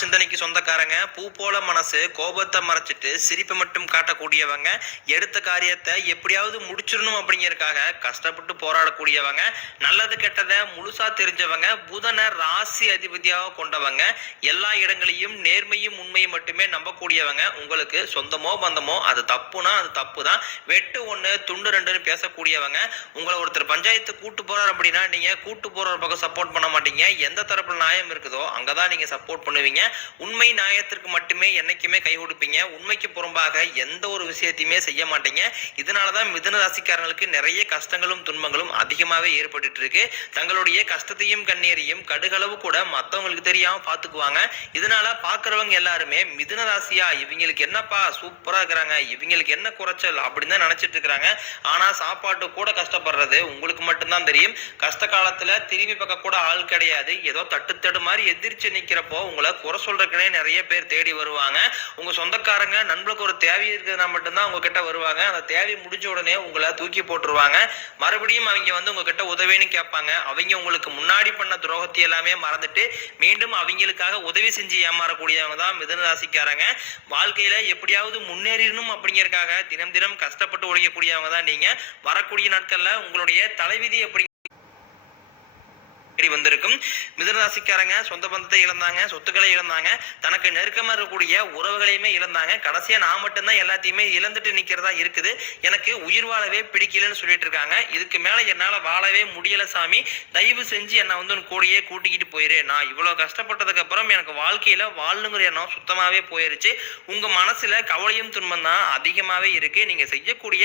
சிந்தனைக்கு சொந்தக்காரங்க. பூ போல மனசு, கோபத்தை மறைச்சிட்டு சிரிப்பை மட்டும் காட்டக்கூடியவங்க, எடுத்த காரியத்தை எப்படியாவது முடிச்சிடணும் அப்படிங்கறதுக்காக கஷ்டப்பட்டு போராடக்கூடியவங்க, நல்லது கெட்டதை முழுசா தெரிஞ்சவங்க, புதனை ராசி அதிபதியாக கொண்டவங்க, எல்லா இடங்களையும் நேர்மையும் உண்மையும் மட்டுமே நம்பக்கூடியவங்க. உங்களுக்கு சொந்தமோ பந்தமோ அது தப்புனா அது தப்பு தான், வெட்டு ஒண்ணு துண்டு ரெண்டுன்னு பேசக்கூடியவங்க. உங்களை ஒருத்தர் பஞ்சாயத்து கூட்டு போறாரு அப்படின்னா நீங்க கூட்டு போற பக்கம் சப்போர்ட் பண்ண மாட்டீங்க. எந்த தரப்புல நியாயம் இருக்குதோ அங்கதான் நீங்க சப்போர்ட் பண்ணுவீங்க. உண்மை நியாயத்திற்கு மட்டுமே என்னைக்குமே கை கொடுப்பீங்க. உண்மைக்கு புறம்பாக எந்த ஒரு விஷயத்தையுமே செய்ய மாட்டீங்க. இதனாலதான் மிதுன ராசிக்காரங்களுக்கு நிறைய கஷ்டங்களும் துன்பங்களும் அதிகமாவே ஏற்பட்டு இருக்கு. தங்களுடைய கஷ்டத்தையும் கண்ணீரையும் கடுகளவு கூட மத்தவங்களுக்கு தெரியாம பாத்துக்குவாங்க. இதனால பாக்குறவங்க எல்லாருமே மிதுன ராசியா, இவங்களுக்கு என்னப்பா சூப்பரா இருக்கிறாங்க, இவங்களுக்கு என்ன குறைச்சல் அப்படின்னு தான் நினைச்சிட்டு இருக்கிறாங்க. ஆனா சாப்பாட்டு கூட கஷ்டப்படுறது உங்களுக்கு மட்டும்தான் தெரியும். கஷ்ட காலத்துல திரும்பி பார்க்க கூட ஆள் கிடையாது. ஏதோ தட்டு மாதிரி எதிர்த்து நிக்கிறப்போ உங்களை குறை சொல்றதுக்குனே நிறைய பேர் தேடி வருவாங்க. உங்க சொந்தக்காரங்க நண்பர்களுக்கு ஒரு தேவை இருக்குதுன்னா மட்டும்தான் உங்ககிட்ட வருவாங்க. அந்த தேவை முடிஞ்ச உடனே உங்களை தூக்கி போட்டுருவாங்க. மறுபடியும் அவங்க வந்து உங்ககிட்ட உதவின்னு கேட்பாங்க. அவங்க உங்களுக்கு முன்னாடி பண்ண துரோகத்தை எல்லாமே மறந்துட்டு மீண்டும் அவங்களுக்காக உதவி செஞ்சு ஏமாறக்கூடியவங்க தான் மிதுன ராசிக்காரங்க. வாழ்க்கையில எப்படியாவது முன்னேறணும் அப்படிங்கறதுக்காக தினம் தினம் கஷ்டப்பட்டு உழைக்கக்கூடியவங்க தான் நீங்க. வரக்கூடிய நாட்கள்ல உங்களுடைய தலைவிதி எப்படி வந்திருக்கும். மிதுனராசிக்காரங்க சொந்த பந்தத்தை இழந்தாங்க, சொத்துக்களை இழந்தாங்க, தனக்கு நெருக்கமா இருக்கக்கூடிய உறவுகளையுமே இழந்தாங்க. கடைசியா நான் மட்டும்தான் எல்லாத்தையுமே இழந்துட்டு நிக்கிறதா இருக்குது, எனக்கு உயிர் வாழவே பிடிக்கலன்னு சொல்லிட்டு இருக்காங்க. இதுக்கு மேல என்னால வாழவே முடியல சாமி, தயவு செஞ்சு என்னை வந்து கூடயே கூட்டிக்கிட்டு போயிரு. நான் இவ்வளவு கஷ்டப்பட்டதுக்கு அப்புறம் எனக்கு வாழ்க்கையில வாழணுங்கிற எண்ணம் சுத்தமாவே போயிருச்சு. உங்க மனசுல கவலையும் துன்பம் தான் அதிகமாவே இருக்கு. நீங்க செய்யக்கூடிய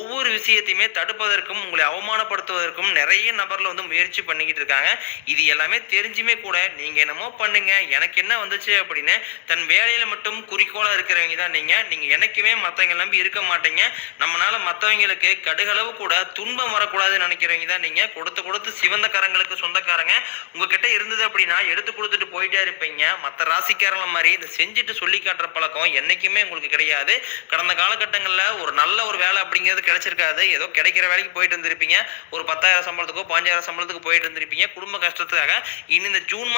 ஒவ்வொரு விஷயத்தையுமே தடுப்பதற்கும் உங்களை அவமானப்படுத்துவதற்கும் நிறைய நபர்ல வந்து முயற்சி பண்ணிக்கிட்டு இருக்காங்க. இது எல்லாமே தெரிஞ்சுமே கூட நீங்க என்னமோ பண்ணுங்க, எனக்கு என்ன வந்துச்சு அப்படின்னு தன் வேலையில மட்டும் குறிக்கோளா இருக்கிறவங்க தான் நீங்க. நீங்க என்னைக்குமே மத்தவங்க நம்பி இருக்க மாட்டீங்க. நம்மளால மத்தவங்களுக்கு கடுகளவு கூட துன்பம் வரக்கூடாதுன்னு நினைக்கிறவங்க தான் நீங்க. கொடுத்து கொடுத்து சிவந்த கரங்களுக்கு சொந்தக்காரங்க. உங்ககிட்ட இருந்தது அப்படின்னா எடுத்து கொடுத்துட்டு போயிட்டே இருப்பீங்க. மற்ற ராசிக்காரங்கள மாதிரி இதை செஞ்சுட்டு சொல்லி காட்டுற பழக்கம் என்னைக்குமே உங்களுக்கு கிடையாது. கடந்த காலகட்டங்கள்ல ஒரு நல்ல ஒரு வேலை அப்படிங்கிறது கிடைச்சிருக்காது. ஏதோ கிடைக்கிற வேலைக்கு போயிட்டு இருந்திருப்பீங்க. ஒரு 10,000 சம்பளத்துக்கோ 5,000 சம்பளத்துக்கு போயிட்டு இருந்திருப்பீங்க குடும்ப கஷ்டத்துக்காக. இனி இந்த ஜூன்